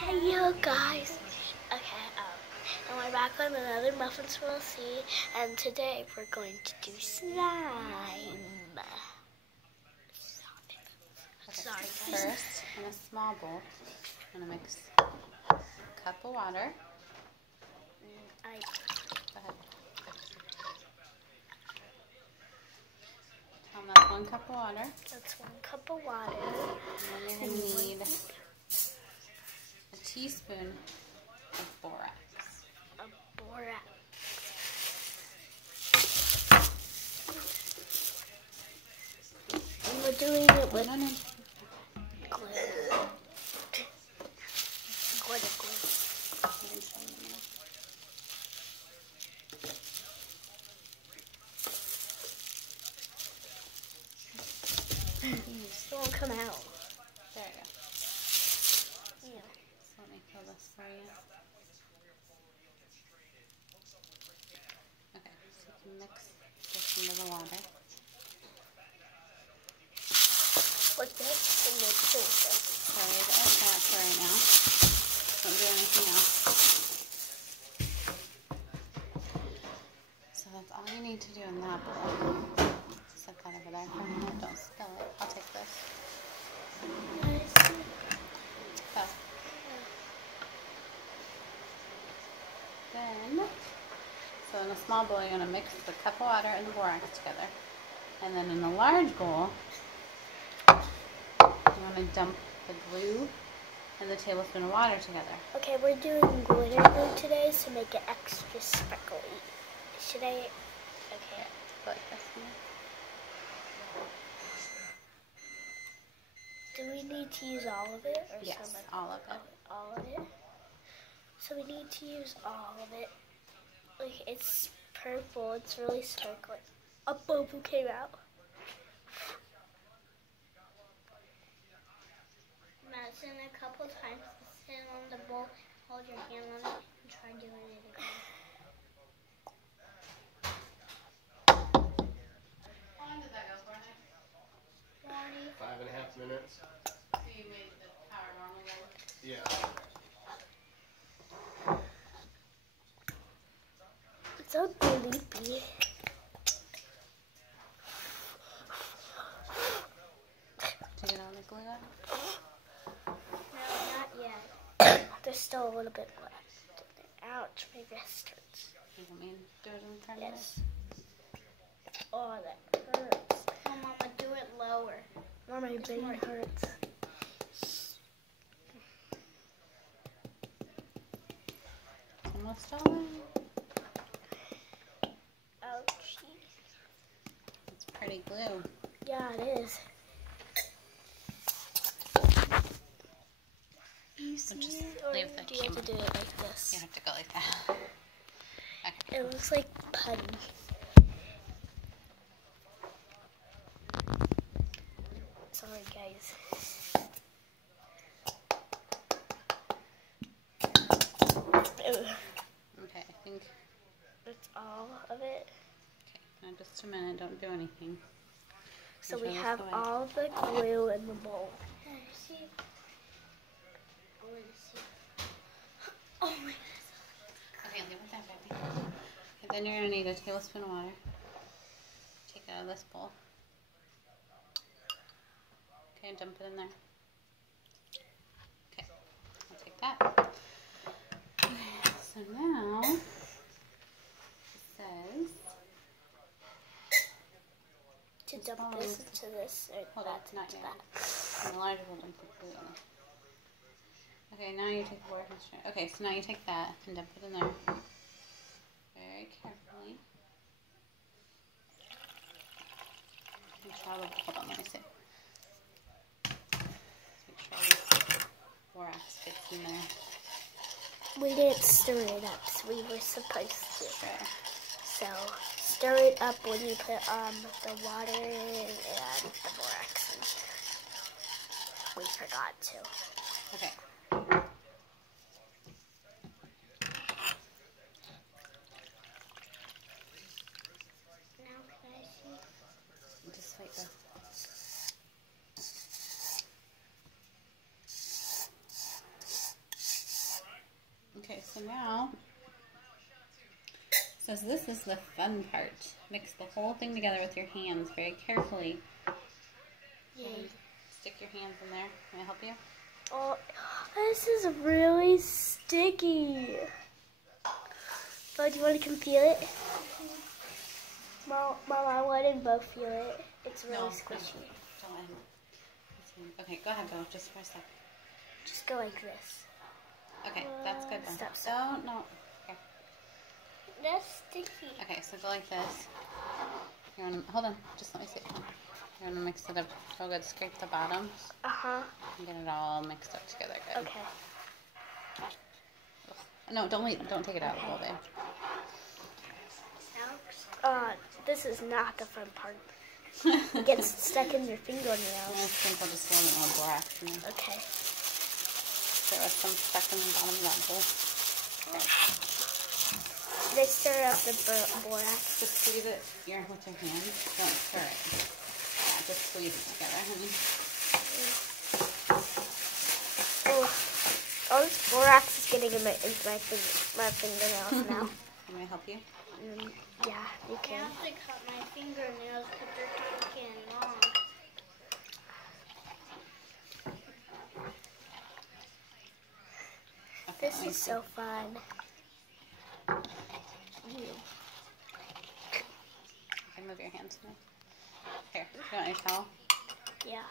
Hey yo guys. Okay, and we're back on another Muffin Swirl C, and today we're going to do slime. Sorry guys. First, in a small bowl, I'm going to mix a cup of water. Go ahead. Tell them that's 1 cup of water. That's 1 cup of water. And then you're going to need a teaspoon of borax. Borax. And we're doing it with glue. Glitter glue. It won't come out. There you go. Yeah. So let me fill this for you. Okay, so you can mix this into the water. Like this, and mix it with this. Sorry, that's that for right now. Don't do anything else. So that's all you need to do in that bowl. Set that over there for a minute. Don't spill it. I'll take this. Pass. Then, so in a small bowl, you're going to mix the cup of water and the borax together. And then in a large bowl, you want to dump the glue and the tablespoon of water together. Okay, we're doing glitter glue today to make it extra sparkly. Should I? Okay. Go like this. Do we need to use all of it? Or Yes, some all of it. All of it? So we need to use all of it. Like, it's purple. It's really sparkly. A bubble came out. Imagine a couple times sit on the bowl, hold your hand on it, and try doing it again. How long did that go for, Nick? 5.5 minutes. So you made the power normal then? Yeah. It's so sleepy. To get all the glue out? No, not yet. There's still a little bit left. Ouch, my wrist hurts. You want me to do it in front of Yes. Oh, that hurts. Oh, Mama, do it lower. Or my brain hurts. It's almost all in. Ouchie. It's pretty glue. Yeah, it is. So just Or leave the do you have to do it like this? You have to go like that. Okay. It looks like putty. Sorry, guys. Okay, I think. That's all of it. Okay, now just a minute. Don't do anything. So we Control have this away. all the glue in the bowl. See? Oh my Okay, leave it there, baby. Okay, then you're going to need a tablespoon of water. Take it out of this bowl. Okay, dump it in there. Okay, I'll take that. Okay, so now it says, To dump this into this or hold on, that not into yet. that. In the larger bowl, dump the glue in there. Okay, now you take the borax mixture. Okay, so now you take that and dump it in there. Very carefully. Make sure all the, hold on, let me see. Make sure all the borax gets in there. We didn't stir it up, so we were supposed to. Sure. So stir it up when you put the water in and the borax in. We forgot to. Okay. Now can I see? Just like this. Okay, so now, says this is the fun part. Mix the whole thing together with your hands very carefully. Yay. Stick your hands in there. Can I help you? Oh, this is really sticky. Oh, do you want to come feel it? Mom, I want to both feel it. It's really squishy. Don't let him. Okay, go ahead, Bo. Just for a sec. Just go like this. Okay, that's good, Bo. Stop. Don't, no. Okay. That's sticky. Okay, so go like this. You're gonna, hold on. Just let me see it. You're gonna mix it up real good. Scrape the bottoms. Uh-huh. And get it all mixed up together good. Okay. No, don't take it out, babe. This is not the fun part. It gets stuck in your fingernails. I think we'll just a little bit more borax in there. Okay. There was some stuck in the bottom of that bowl. Okay. They stir up the borax. Just squeeze it with your hands. Don't stir it. Yeah, just squeeze it together, honey. Oh, all this borax is getting into my fingernails now. Can I help you? Yeah, you I can. have to cut my fingernails because they're freaking long. Okay, This is so fun. Okay, move your hands now. Here, you want your towel? Yeah.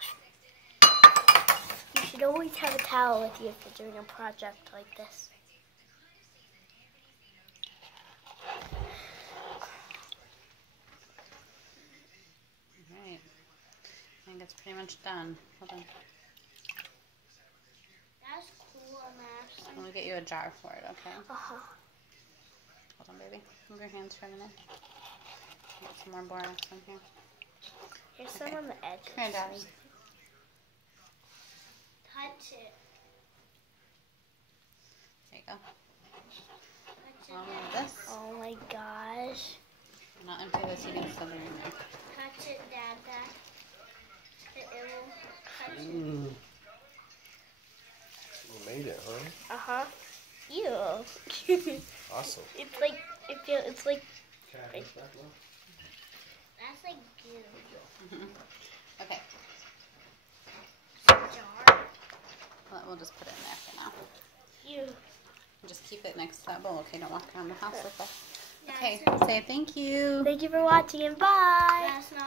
You should always have a towel with you if you're doing a project like this. Alright. I think it's pretty much done. Hold on. That's cool, Max. I'm gonna get you a jar for it, okay? Uh-huh. Hold on, baby. Move your hands for a minute. Get some more borax in here. Here's some on the edge. Here, Daddy. Touch it. There you go. Touch Along it. with this. Oh my gosh. Not empty this, you can still in there. Touch it, Dada. It will touch it. You made it, huh? Uh-huh. Ew. Awesome. It's like, it's like, That's like goo. Okay. Jar. We'll just put it in there for now. ew. Just keep it next to that bowl, okay? Don't walk around the house with it. That's Okay, not- say thank you. Thank you for watching and bye. That's not